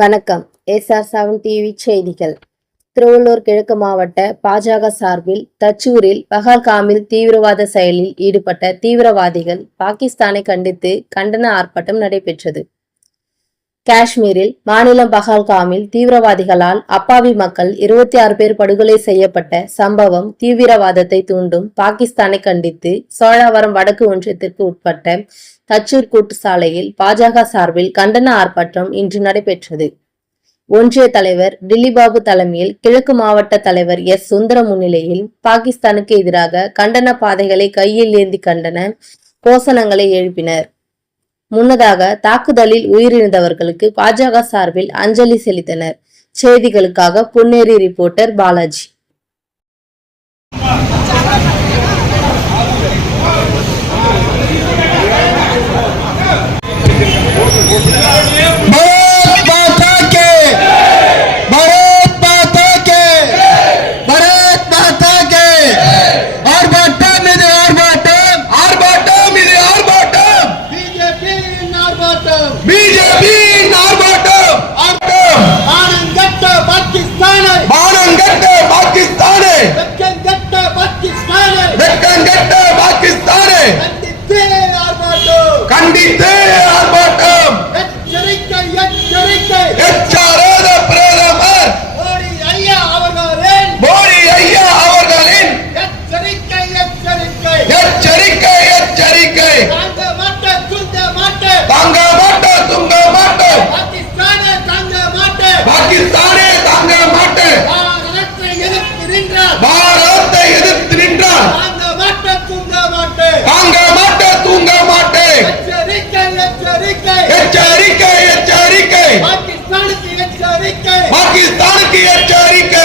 வணக்கம். SR seven TV செய்திகள். திருவள்ளூர் கிழக்கு மாவட்ட பாஜக சார்பில் தச்சூரில் பஹல்காமில் தீவிரவாத செயலில் ஈடுபட்ட தீவிரவாதிகள் பாகிஸ்தானை கண்டித்து கண்டன ஆர்ப்பாட்டம் நடைபெற்றது. காஷ்மீரில் மாநிலம் பஹல்காமில் தீவிரவாதிகளால் அப்பாவி மக்கள் இருபத்தி ஆறு பேர் படுகொலை செய்யப்பட்ட சம்பவம் தீவிரவாதத்தை தூண்டும். பாகிஸ்தானை கண்டித்து சோழாவரம் வடக்கு ஒன்றியத்திற்கு உட்பட்ட தச்சூர் கூட்டு சாலையில் பாஜக சார்பில் கண்டன ஆர்ப்பாட்டம் இன்று நடைபெற்றது. ஒன்றிய தலைவர் டில்லிபாபு தலைமையில் கிழக்கு மாவட்ட தலைவர் எஸ். சுந்தர முன்னிலையில் பாகிஸ்தானுக்கு எதிராக கண்டன பாதைகளை கையில் ஏந்தி கண்டன கோஷணங்களை எழுப்பினர். முன்னதாக தாக்குதலில் உயிரிழந்தவர்களுக்கு பாஜக சார்பில் அஞ்சலி செலுத்தினர். செய்திகளுக்காக பொன்னேரி ரிப்போர்ட்டர் பாலாஜி. BJB பாகிஸ்தானுக்கு ஏற்ற அறிக்கை.